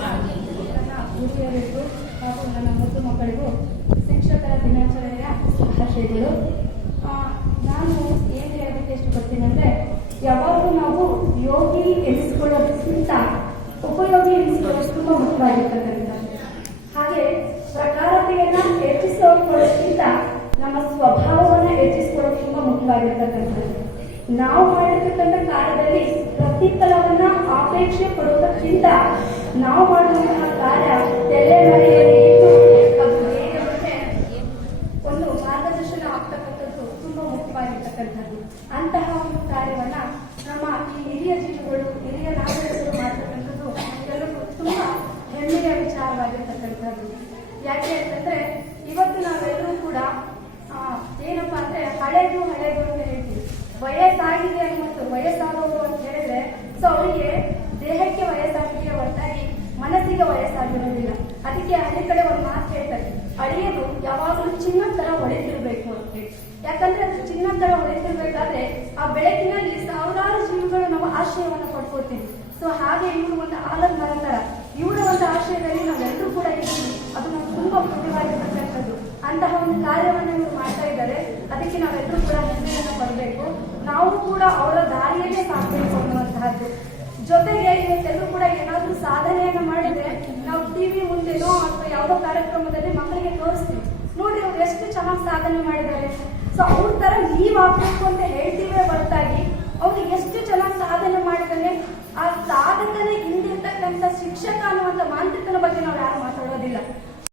ನನ್ನ ಗುರುವರಿಗೂ ಹಾಗೂ ನನ್ನ ಮುದ್ದು ಮಕ್ಕಳಿಗೂ ಶಿಕ್ಷಕರ ದಿನಾಚರಣೆಯ ಶುಭಾಶಯಗಳು. ನಾನು ಏನು ಹೇಳೋದಕ್ಕೆ ಇಷ್ಟಪಡ್ತೀನಿ ಅಂದರೆ, ಯಾವಾಗಲೂ ನಾವು ಯೋಗಿ ಎನಿಸಿಕೊಳ್ಳೋದಕ್ಕಿಂತ ಉಪಯೋಗಿ ಎನಿಸಿಕೊಳ್ಳೋದು ತುಂಬ ಮುಖ್ಯವಾಗಿರ್ತಕ್ಕಂಥ. ಹಾಗೆ ಪ್ರಖರತೆಯನ್ನು ಹೆಚ್ಚಿಸಿಕೊಳ್ಳೋದಕ್ಕಿಂತ ನಮ್ಮ ಸ್ವಭಾವವನ್ನು ಹೆಚ್ಚಿಸಿಕೊಳ್ಳೋದು ತುಂಬ ಮುಖ್ಯವಾಗಿರ್ತಕ್ಕಂಥದ್ದು. ನಾವು ಮಾಡಿರ್ತಕ್ಕಂಥ ಕಾರ್ಯದಲ್ಲಿ ಪ್ರತಿಫಲವನ್ನ ಅಪೇಕ್ಷೆ ಪಡುವುದಕ್ಕಿಂತ ನಾವು ಮಾಡುವಂತಹ ಕಾರ್ಯ ತೆರೆಮರೆಯಲ್ಲಿ ಇಟ್ಟು ಅದು ಹೇಗೆ ಒಂದು ಮಾರ್ಗದರ್ಶನ ಆಗ್ತಕ್ಕಂಥದ್ದು ತುಂಬ ಮುಖ್ಯವಾಗಿರ್ತಕ್ಕಂಥದ್ದು. ಅಂತಹ ಒಂದು ಕಾರ್ಯವನ್ನ ನಮ್ಮ ಈ ಹಿರಿಯ ಜೀವಿಗಳು, ಹಿರಿಯ ನಾಗರಿಕರು ಮಾಡ್ತಕ್ಕಂಥದ್ದು ಎಲ್ಲರಿಗೂ ತುಂಬ ಹೆಮ್ಮೆಯ ವಿಚಾರವಾಗಿರ್ತಕ್ಕಂಥದ್ದು. ಯಾಕೆ ಅಂತಂದ್ರೆ, ಇವತ್ತು ನಾವೆಲ್ಲರೂ ಕೂಡ ಏನಪ್ಪಾ ಅಂದ್ರೆ ಹಳೇದು ಅಂತ ಹೇಳ್ತೀವಿ. ವಯಸ್ಸಾಗಿದೆ ಅನ್ನೋದು ವಯಸ್ಸಾದವರು ಅಂತ ಹೇಳಿದ್ರೆ, ಸೊ ಅವರಿಗೆ ದೇಹಕ್ಕೆ ವಯಸ್ಸಾಗಿದೆ ಹೊರತಾಗಿ ಮನಸ್ಸಿಗೆ ವಯಸ್ಸಾಗಿರೋದಿಲ್ಲ. ಅದಕ್ಕೆ ಹಳ್ಳಿ ಕಡೆ ಒಂದು ಮಾತು ಹೇಳ್ತಾರೆ, ಅಳಿಯೋದು ಯಾವಾಗಲೂ ಚಿನ್ನದ ತರ ಹೊಳೆತಿರ್ಬೇಕು ಅಂತ ಹೇಳಿ. ಯಾಕಂದ್ರೆ ಅದು ಚಿನ್ನದ ತರ ಹೊಳೆತಿರ್ಬೇಕಾದ್ರೆ ಆ ಬೆಳಕಿನಲ್ಲಿ ಸಾವಿರಾರು ಜೀವಿಗಳು ನಾವು ಆಶ್ರಯವನ್ನು ಪಡ್ಕೊಳ್ತೀವಿ. ಸೊ ಹಾಗೆ ಇವರು ಒಂದು ಆಲದ ಮರ ತರ ಇವರ ಒಂದು ಆಶ್ರಯದಲ್ಲಿ ನಾವೆಲ್ಲರೂ ಕೂಡ ಇದ್ದೀವಿ. ಅದು ನಾವು ತುಂಬಾ ಮುಖ್ಯವಾಗಿರ್ತಕ್ಕಂಥದ್ದು. ಅಂತಹ ಒಂದು ಕಾರ್ಯವನ್ನು ಇವರು ಮಾಡ್ತಾ ಇದ್ದಾರೆ. ಅದಕ್ಕೆ ನಾವೆಲ್ಲರೂ ಕೂಡ ಹೆಮ್ಮೆಯನ್ನು ಪಡಬೇಕು. ನಾವು ಕೂಡ ಅವರ ದಾರಿಯಲ್ಲೇ ಸಾಗಬೇಕು ಅನ್ನುವಂತಹದ್ದು. ಜೊತೆಗೆ ಇವತ್ತೆಲ್ಲರೂ ಕೂಡ ಏನಾದ್ರೂ ಸಾಧನೆಯನ್ನ ಮಾಡಿದ್ರೆ ನಾವು ಟಿವಿ ಮುಂದೆನೋ ಅಥವಾ ಯಾವುದೋ ಕಾರ್ಯಕ್ರಮದಲ್ಲಿ ಮಕ್ಕಳಿಗೆ ತೋರಿಸ್ತೀವಿ, ನೋಡಿ ಅವ್ರು ಎಷ್ಟು ಚೆನ್ನಾಗಿ ಸಾಧನೆ ಮಾಡಿದ್ದಾರೆ. ಸೊ ಅವ್ರ ತರ ನೀವ್ ಆಗ್ಬೇಕು ಅಂತ ಹೇಳ್ತೀವೇ ಹೊರತಾಗಿ ಅವ್ರು ಎಷ್ಟು ಚೆನ್ನಾಗಿ ಸಾಧನೆ ಮಾಡಿದಾನೆ, ಆ ಸಾಧಕನೇ ಹಿಂದಿರ್ತಕ್ಕಂಥ ಶಿಕ್ಷಕ ಅನ್ನುವಂಥ ಮಾಂತ್ರಿಕನ ಬಗ್ಗೆ ನಾವು ಯಾರು ಮಾತಾಡೋದಿಲ್ಲ.